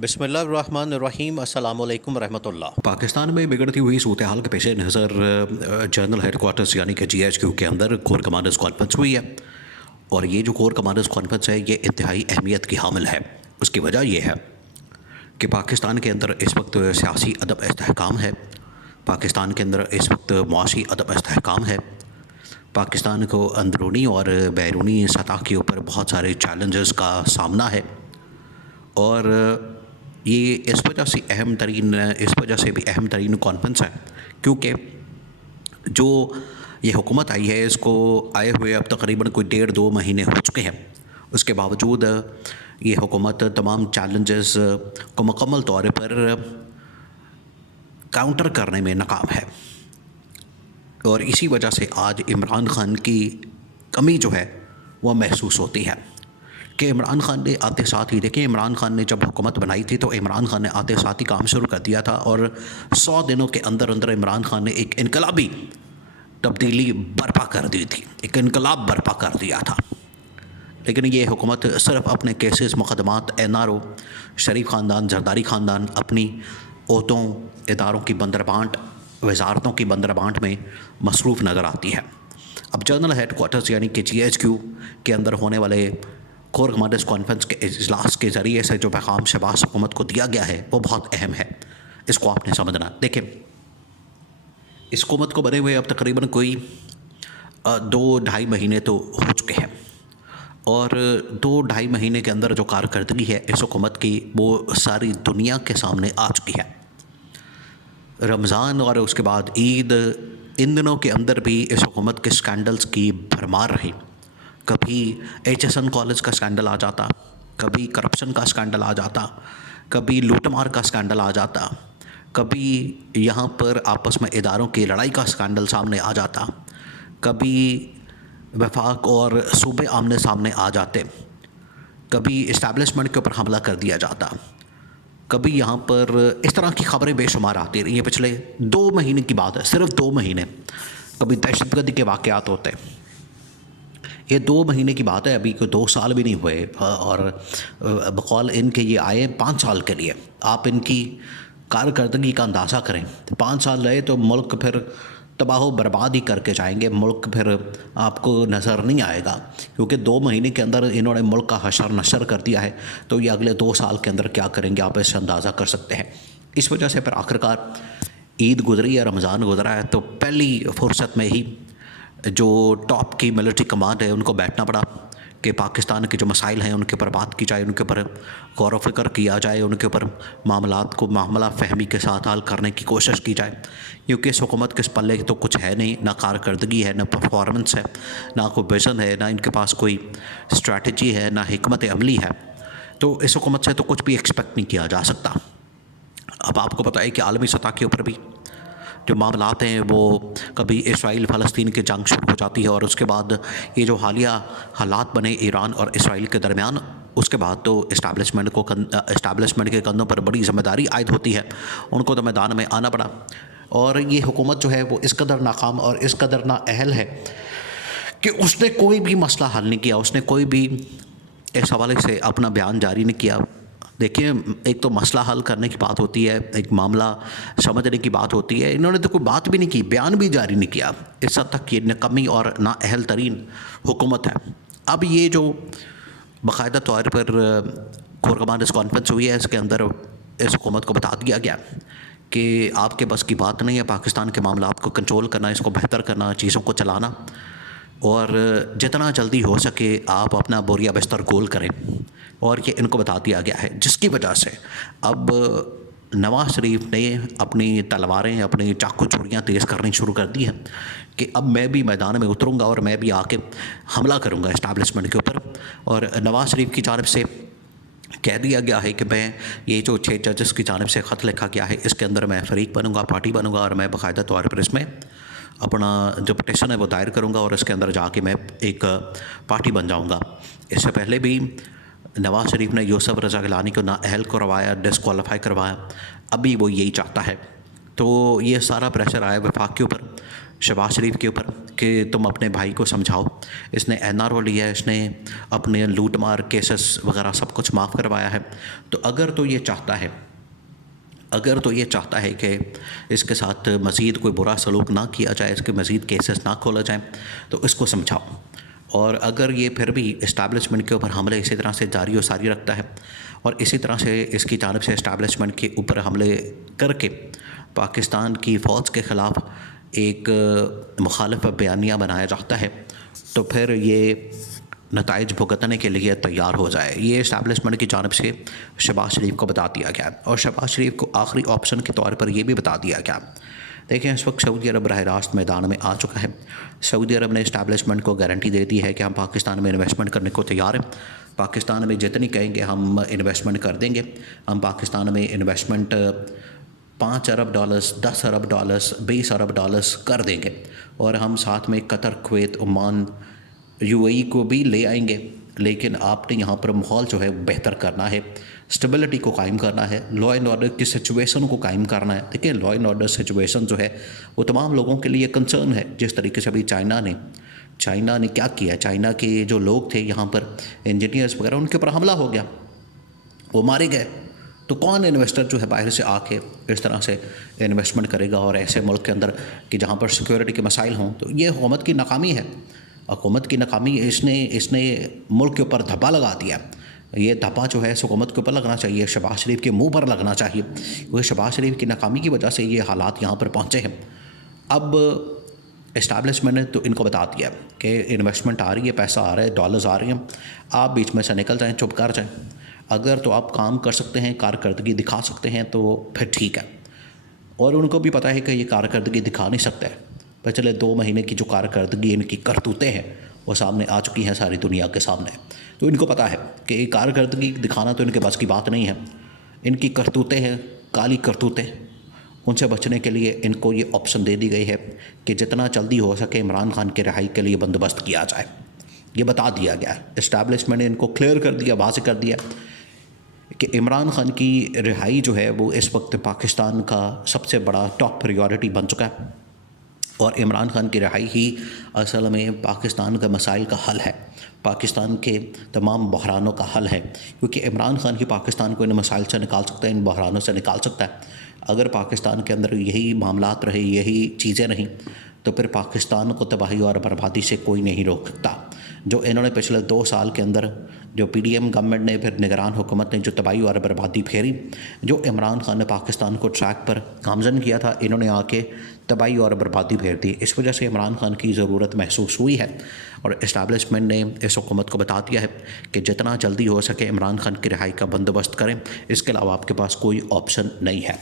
बिस्मिल्लाहिर्रहमानिर्रहीम अस्सलामुअलैकुम रहमतुल्लाह। पाकिस्तान में बिगड़ती हुई सूरत हाल के पेश नज़र जनरल हेडकोार्टर्स यानी कि GHQ के अंदर कोर कमांडर्स कॉन्फ्रेंस हुई है। और ये जो कोर कमांडर्स कॉन्फ्रेंस है ये इंतहाई अहमियत की हामिल है। उसकी वजह यह है कि पाकिस्तान के अंदर इस वक्त सियासी अदब इस्तेहकाम है, पाकिस्तान के अंदर इस वक्त मुआशी अदब इस्तेहकाम है, पाकिस्तान को अंदरूनी और बैरूनी सतह के ऊपर बहुत सारे चैलेंजेस का सामना है। और ये इस वजह से भी अहम तरीन कॉन्फ्रेंस है क्योंकि जो ये हुकूमत आई है इसको आए हुए अब तकरीबन कोई 1.5-2 महीने हो चुके हैं। उसके बावजूद ये हुकूमत तमाम चैलेंजेस को मुकम्मल तौर पर काउंटर करने में नाकाम है। और इसी वजह से आज इमरान खान की कमी जो है वह महसूस होती है कि इमरान खान ने आते साथ ही देखिए, इमरान खान ने जब हुकूमत बनाई थी तो इमरान खान ने आते साथ ही काम शुरू कर दिया था और 100 दिनों के अंदर अंदर इमरान खान ने एक इनकलाबी तब्दीली बर्पा कर दी थी, एक इनकलाब बर्पा कर दिया था। लेकिन ये हुकूमत सिर्फ अपने केसेस, मुकदमात, NRO, शरीफ ख़ानदान, जरदारी ख़ानदान, अपनी ओतों, इदारों की बंदरबांट, वजारतों की बंदरबांट में मसरूफ़ नज़र आती है। अब जनरल हेडकोार्टर्स यानी कि GHQ के अंदर होने वाले कोर कमांडर्स कॉन्फ्रेंस के इजलास के ज़रिए से जो पैगाम शहबाज हुकूमत को दिया गया है वो बहुत अहम है। इसको आपने समझना। देखें, इस हुकूमत को बने हुए अब तकरीबन कोई 2-2.5 महीने तो हो चुके हैं और 2-2.5 महीने के अंदर जो कारकर्दगी है इस हुकूमत की वो सारी दुनिया के सामने आ चुकी है। रमज़ान और उसके बाद ईद, इन दिनों के अंदर भी इस हुकूमत के स्कैंडल्स की भरमार रही। कभी HSN कॉलेज का स्कैंडल आ जाता, कभी करप्शन का स्कैंडल आ जाता, कभी लूटमार का स्कैंडल आ जाता, कभी यहाँ पर आपस में इदारों की लड़ाई का स्कैंडल सामने आ जाता, कभी वफाक और सूबे आमने सामने आ जाते, कभी इस्टेब्लिशमेंट के ऊपर हमला कर दिया जाता, कभी यहाँ पर इस तरह की खबरें बेशुमार आती रही हैं। पिछले 2 महीने की बात है, सिर्फ 2 महीने। कभी दहशतगर्दी के वाक़यात होते, ये 2 महीने की बात है, अभी कोई 2 साल भी नहीं हुए। और बकौल इनके ये आए 5 साल के लिए। आप इनकी कारकर्दगी का अंदाज़ा करें, 5 साल रहे तो मुल्क फिर तबाह बर्बाद ही करके जाएंगे। मुल्क फिर आपको नज़र नहीं आएगा क्योंकि 2 महीने के अंदर इन्होंने मुल्क का हशर नशर कर दिया है। तो ये अगले 2 साल के अंदर क्या करेंगे आप इससे अंदाज़ा कर सकते हैं। इस वजह से फिर आखिरकार ईद गुजरी है, रमज़ान गुजरा है, तो पहली फुर्सत में ही जो टॉप की मिलिट्री कमांड है उनको बैठना पड़ा कि पाकिस्तान के जो मसाइल हैं उनके ऊपर बात की जाए, उनके ऊपर गौर व फिक्र किया जाए, उनके ऊपर मामलात को मामला फहमी के साथ हल करने की कोशिश की जाए। क्योंकि इस हुकूमत के इस पल्ले तो कुछ है नहीं, ना कारकर्दगी है, ना परफॉर्मेंस है, ना कोई विज़न है, ना इनके पास कोई स्ट्रैटेजी है, ना हिकमत अमली है। तो इस हुकूमत से तो कुछ भी एक्सपेक्ट नहीं किया जा सकता। अब आपको पता है कि आलमी सतह के ऊपर भी जो मामलात हैं वो कभी इसराइल फ़लस्तीन की जंग शुरू हो जाती है और उसके बाद ये जो हालिया हालात बने ईरान और इसराइल के दरमियान, उसके बाद तो इस्टेब्लिशमेंट के कंधों पर बड़ी ज़िम्मेदारी आयद होती है। उनको तो मैदान में आना पड़ा और ये हुकूमत जो है वो इस कदर नाकाम और इस कदर नाअहल है कि उसने कोई भी मसला हल नहीं किया, उसने कोई भी इस हवाले से अपना बयान जारी नहीं किया। देखिए, एक तो मसला हल करने की बात होती है, एक मामला समझने की बात होती है। इन्होंने तो कोई बात भी नहीं की, बयान भी जारी नहीं किया। इस हद तक ये नाकामी और नाअहल तरीन हुकूमत है। अब ये जो बाकायदा तौर पर कोर कमांडर्स कॉन्फ्रेंस हुई है, इसके अंदर इस हुकूमत को बता दिया गया कि आपके बस की बात नहीं है पाकिस्तान के मामलात को कंट्रोल करना, इसको बेहतर करना, चीज़ों को चलाना, और जितना जल्दी हो सके आप अपना बोरिया बिस्तर गोल करें। और ये इनको बता दिया गया है, जिसकी वजह से अब नवाज़ शरीफ ने अपनी तलवारें, अपनी चाकू चूड़ियाँ तेज़ करनी शुरू कर दी हैं कि अब मैं भी मैदान में उतरूँगा और मैं भी आके हमला करूँगा इस्टेब्लिशमेंट के ऊपर। और नवाज़ शरीफ की जानिब से कह दिया गया है कि मैं ये जो 6 जजेस की जानिब से ख़त लिखा गया है इसके अंदर मैं फ़रीक बनूँगा, पार्टी बनूँगा और मैं बाकायदा तौर पर इसमें अपना जो पिटिशन है वो दायर करूँगा और इसके अंदर जाके मैं एक पार्टी बन जाऊँगा। इससे पहले भी नवाज़ शरीफ ने यूसुफ रज़ा गिलानी को नाअहल करवाया, डिस्क्वालीफाई करवाया, अभी वो यही चाहता है। तो ये सारा प्रेशर आया वफाक के ऊपर, शहबाज शरीफ के ऊपर कि तुम अपने भाई को समझाओ, इसने NRO लिया है, इसने अपने लूट मार केसेस वगैरह सब कुछ माफ़ करवाया है, तो अगर तो ये चाहता है कि इसके साथ मज़ीद कोई बुरा सलूक ना किया जाए, इसके मज़ीद केसेस ना खोला जाए, तो इसको समझाओ। और अगर ये फिर भी इस्टेब्लिशमेंट के ऊपर हमले इसी तरह से जारी व सारी रखता है और इसी तरह से इसकी जानिब से इस्टेब्लिशमेंट के ऊपर हमले करके पाकिस्तान की फ़ौज के ख़िलाफ़ एक मुखालिफ बयानिया बनाया जाता है, तो फिर ये नताइज भुगतने के लिए तैयार हो जाए। ये इस्टेब्लिशमेंट की जानिब से शहबाज शरीफ को बता दिया गया और शहबाज शरीफ को आखिरी ऑप्शन के तौर पर यह भी बता दिया गया। देखें, इस वक्त सऊदी अरब बराह रास्त मैदान में आ चुका है। सऊदी अरब ने इस्टेब्लिशमेंट को गारंटी दे दी है कि हम पाकिस्तान में इन्वेस्टमेंट करने को तैयार हैं। पाकिस्तान में जितनी कहेंगे हम इन्वेस्टमेंट कर देंगे। हम पाकिस्तान में इन्वेस्टमेंट $5 अरब, $10 अरब, $20 अरब कर देंगे और हम साथ में कतर, कुवैत, ओमान, UAE को भी ले आएंगे। लेकिन आपने यहाँ पर माहौल जो है बेहतर करना है, स्टेबिलिटी को कायम करना है, लॉ एंड ऑर्डर की सिचुएशन को कायम करना है। देखिए, लॉ एंड ऑर्डर सिचुएशन जो है वो तमाम लोगों के लिए कंसर्न है। जिस तरीके से अभी चाइना ने क्या किया, चाइना के जो लोग थे यहाँ पर इंजीनियर्स वगैरह, उनके ऊपर हमला हो गया, वो मारे गए। तो कौन इन्वेस्टर जो है बाहर से आके इस तरह से इन्वेस्टमेंट करेगा और ऐसे मुल्क के अंदर कि जहाँ पर सिक्योरिटी के मसाइल हों? तो ये हुकूमत की नाकामी है। हुकूमत की नाकामी, इसने मुल्क के ऊपर धब्बा लगा दिया। ये धब्बा जो है हुकूमत के ऊपर लगना चाहिए, शहबाज शरीफ के मुंह पर लगना चाहिए, क्योंकि शहबाज शरीफ की नाकामी की वजह से ये हालात यहाँ पर पहुँचे हैं। अब इस्टेब्लिशमेंट ने तो इनको बता दिया कि इन्वेस्टमेंट आ रही है, पैसा आ रहा है, डॉलर्स आ रही हैं, आप बीच में से निकल जाएँ, चुप कर जाएँ। अगर तो आप काम कर सकते हैं, कारकर्दगी दिखा सकते हैं, तो फिर ठीक है। और उनको भी पता है कि ये कारकर्दगी दिखा नहीं सकता है। पिछले 2 महीने की जो कारकर्दगी, इनकी करतूतें हैं, वो सामने आ चुकी हैं सारी दुनिया के सामने। तो इनको पता है कि ये कारकर्दगी दिखाना तो इनके बस की बात नहीं है। इनकी करतूतें हैं, काली करतूतें, उनसे बचने के लिए इनको ये ऑप्शन दे दी गई है कि जितना जल्दी हो सके इमरान खान की रिहाई के लिए बंदोबस्त किया जाए। ये बता दिया गया है, इस्टेब्लिशमेंट ने इनको क्लियर कर दिया, वाज़ेह कर दिया कि इमरान खान की रिहाई जो है वो इस वक्त पाकिस्तान का सबसे बड़ा टॉप प्रायोरिटी बन चुका है और इमरान खान की रिहाई ही असल में पाकिस्तान के मसाइल का हल है, पाकिस्तान के तमाम बहरानों का हल है। क्योंकि इमरान खान ही पाकिस्तान को इन मसाइल से निकाल सकता है, इन बहरानों से निकाल सकता है। अगर पाकिस्तान के अंदर यही मामलात रहे, यही चीज़ें नहीं, तो फिर पाकिस्तान को तबाही और बर्बादी से कोई नहीं रोक सकता। जो इन्होंने पिछले 2 साल के अंदर, जो PDM गवर्नमेंट ने, फिर निगरान हुकूमत ने जो तबाही और बर्बादी फेरी, जो इमरान खान ने पाकिस्तान को ट्रैक पर गामजन किया था, इन्होंने आके तबाही और बर्बादी फेर दी। इस वजह से इमरान खान की ज़रूरत महसूस हुई है और इस्टेब्लिशमेंट ने इस हुकूमत को बता दिया है कि जितना जल्दी हो सके इमरान खान की रिहाई का बंदोबस्त करें, इसके अलावा आपके पास कोई ऑप्शन नहीं है।